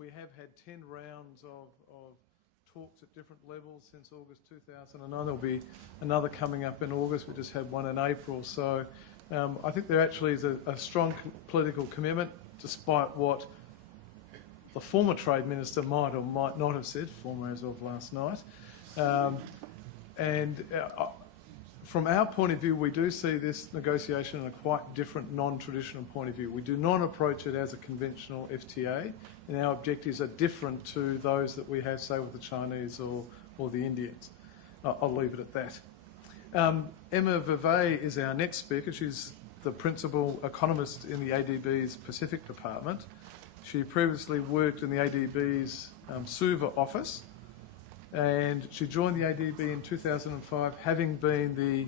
We have had 10 rounds of talks at different levels since August 2009. There'll be another coming up in August. We just had one in April. So I think there actually is a strong political commitment, despite what the former Trade Minister might or might not have said, former as of last night. From our point of view, we do see this negotiation in a quite different, non-traditional point of view. We do not approach it as a conventional FTA, and our objectives are different to those that we have, say, with the Chinese or the Indians. I'll leave it at that. Emma Vevey is our next speaker. She's the principal economist in the ADB's Pacific Department. She previously worked in the ADB's Suva office, and she joined the ADB in 2005, having been the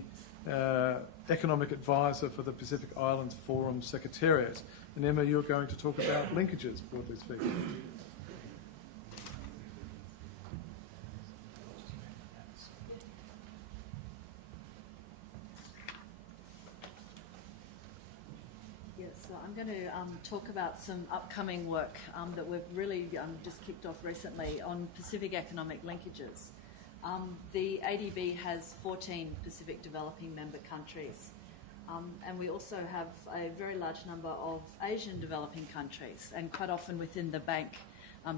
economic advisor for the Pacific Islands Forum Secretariat. And Emma, you're going to talk about linkages, broadly speaking. So I'm going to talk about some upcoming work that we've really just kicked off recently on Pacific economic linkages. The ADB has 14 Pacific developing member countries, and we also have a very large number of Asian developing countries, and quite often within the bank,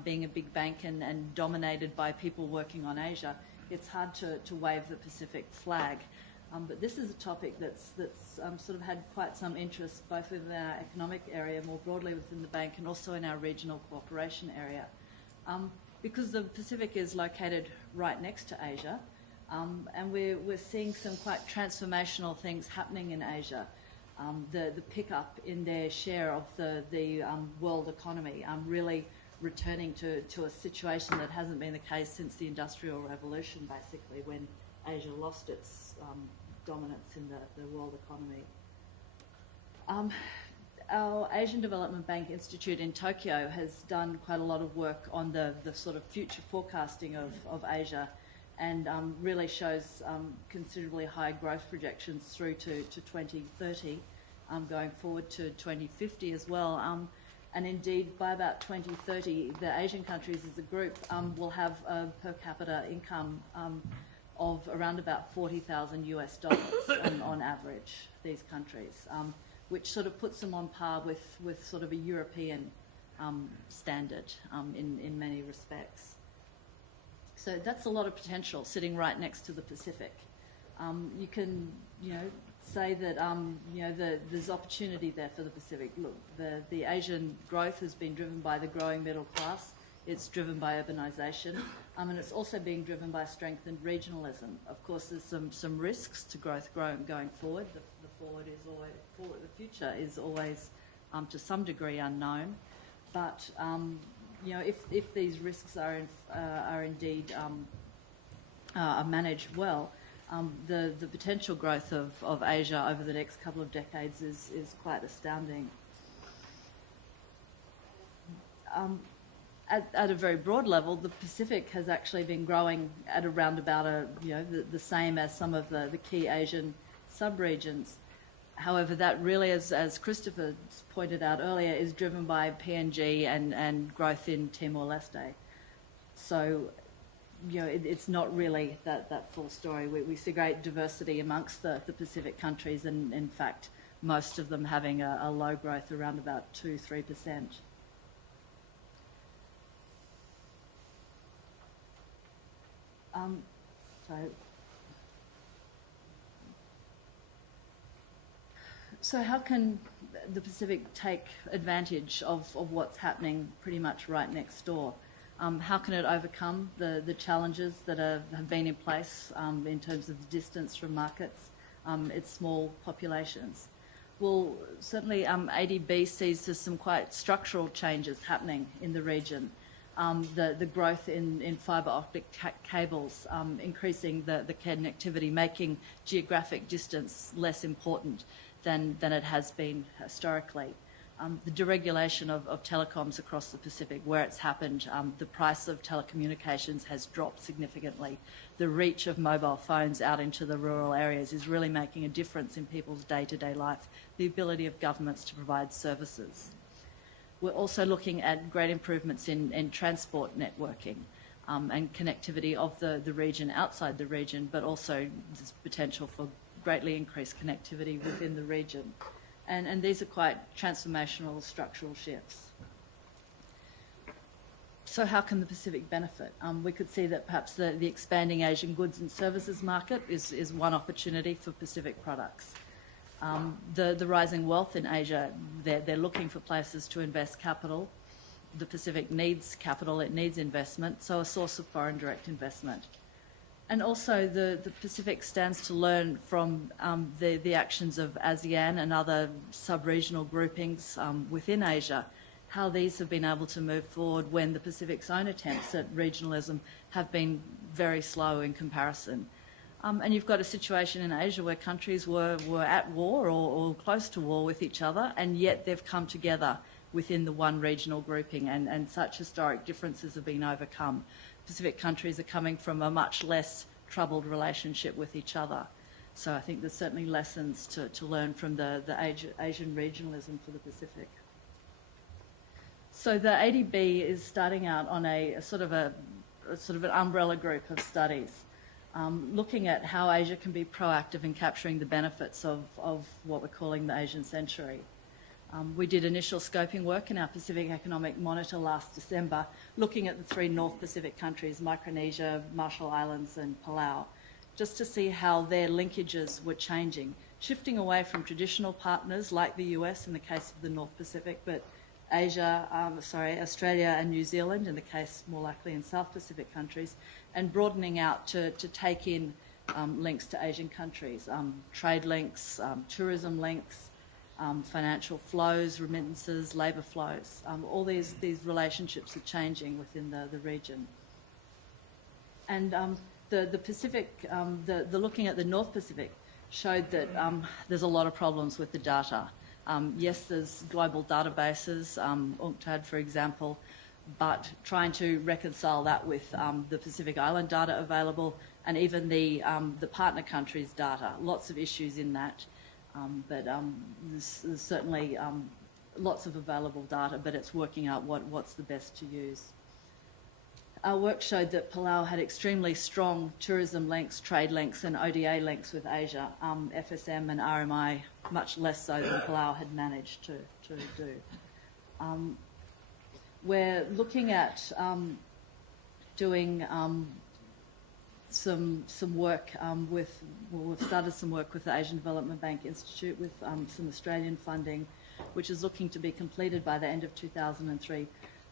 being a big bank and dominated by people working on Asia, it's hard to wave the Pacific flag. But this is a topic that's sort of had quite some interest both within our economic area, more broadly within the bank, and also in our regional cooperation area. Because the Pacific is located right next to Asia, and we're seeing some quite transformational things happening in Asia. The pickup in their share of the world economy, really returning to a situation that hasn't been the case since the Industrial Revolution, basically, when Asia lost its dominance in the world economy. Our Asian Development Bank Institute in Tokyo has done quite a lot of work on the sort of future forecasting of Asia, and really shows considerably high growth projections through to 2030, going forward to 2050 as well. And indeed, by about 2030, the Asian countries as a group will have a per capita income of around about $40,000 US on average, these countries, which sort of puts them on par with sort of a European standard in many respects. So that's a lot of potential sitting right next to the Pacific. You can, say that, there's opportunity there for the Pacific. Look, the Asian growth has been driven by the growing middle class. It's driven by urbanisation, and it's also being driven by strengthened regionalism. Of course, there's some risks to growth going forward. The future is always, to some degree, unknown. But if these risks are indeed managed well, the potential growth of Asia over the next couple of decades is quite astounding. At a very broad level, the Pacific has actually been growing at around about the same as some of the key Asian sub-regions. However, that really, as Christopher pointed out earlier, is driven by PNG and growth in Timor-Leste. So, it's not really that full story. We see great diversity amongst the Pacific countries, and in fact, most of them having a low growth around about 2-3%. So how can the Pacific take advantage of what's happening pretty much right next door? How can it overcome the challenges that have been in place in terms of the distance from markets, its small populations? Well, certainly ADB sees there's some quite structural changes happening in the region. The growth in fibre optic cables, increasing the connectivity, making geographic distance less important than it has been historically. The deregulation of telecoms across the Pacific, where it's happened, the price of telecommunications has dropped significantly. The reach of mobile phones out into the rural areas is really making a difference in people's day-to-day life, the ability of governments to provide services. We're also looking at great improvements in transport networking and connectivity of the region outside the region, but also there's potential for greatly increased connectivity within the region. And these are quite transformational structural shifts. So how can the Pacific benefit? We could see that perhaps the expanding Asian goods and services market is one opportunity for Pacific products. The rising wealth in Asia, they're looking for places to invest capital. The Pacific needs capital, it needs investment, so a source of foreign direct investment. And also the Pacific stands to learn from the actions of ASEAN and other sub-regional groupings within Asia, how these have been able to move forward when the Pacific's own attempts at regionalism have been very slow in comparison. And you've got a situation in Asia where countries were at war or close to war with each other, and yet they've come together within the one regional grouping, and such historic differences have been overcome. Pacific countries are coming from a much less troubled relationship with each other. So I think there's certainly lessons to learn from the Asian regionalism for the Pacific. So the ADB is starting out on a sort of an umbrella group of studies, looking at how Asia can be proactive in capturing the benefits of what we're calling the Asian century. We did initial scoping work in our Pacific Economic Monitor last December, looking at the 3 North Pacific countries, Micronesia, Marshall Islands and Palau, just to see how their linkages were changing, shifting away from traditional partners like the US in the case of the North Pacific, but Australia and New Zealand in the case more likely in South Pacific countries, and broadening out to take in links to Asian countries, trade links, tourism links, financial flows, remittances, labour flows. All these relationships are changing within the region. And the Pacific, the looking at the North Pacific showed that there's a lot of problems with the data. Yes, there's global databases, UNCTAD for example, but trying to reconcile that with the Pacific Island data available and even the partner countries' data. Lots of issues in that. But there's certainly lots of available data, but it's working out what's the best to use. Our work showed that Palau had extremely strong tourism links, trade links and ODA links with Asia, FSM and RMI much less so than Palau had managed to do. We're looking at doing some work we've started some work with the Asian Development Bank Institute with some Australian funding, which is looking to be completed by the end of 2003,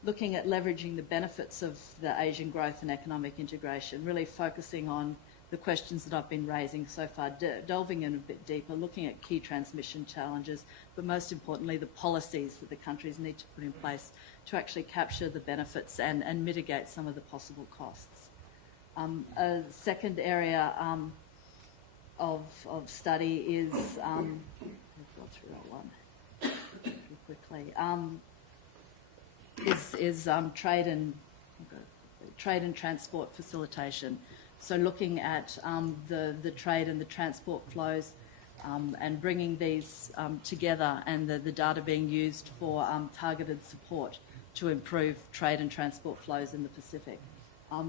looking at leveraging the benefits of the Asian growth and economic integration, really focusing on the questions that I've been raising so far, delving in a bit deeper, looking at key transmission challenges, but most importantly, the policies that the countries need to put in place to actually capture the benefits and mitigate some of the possible costs. A second area of study is, I'll go through that one pretty quickly, is trade and transport facilitation. So looking at the trade and the transport flows and bringing these together, and the data being used for targeted support to improve trade and transport flows in the Pacific.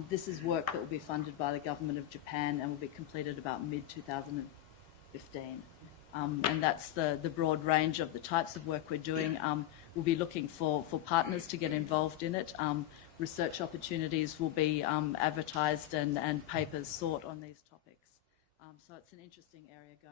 This is work that will be funded by the Government of Japan and will be completed about mid-2015. And that's the broad range of the types of work we're doing. We'll be looking for partners to get involved in it. Research opportunities will be advertised and papers sought on these topics. So it's an interesting area going.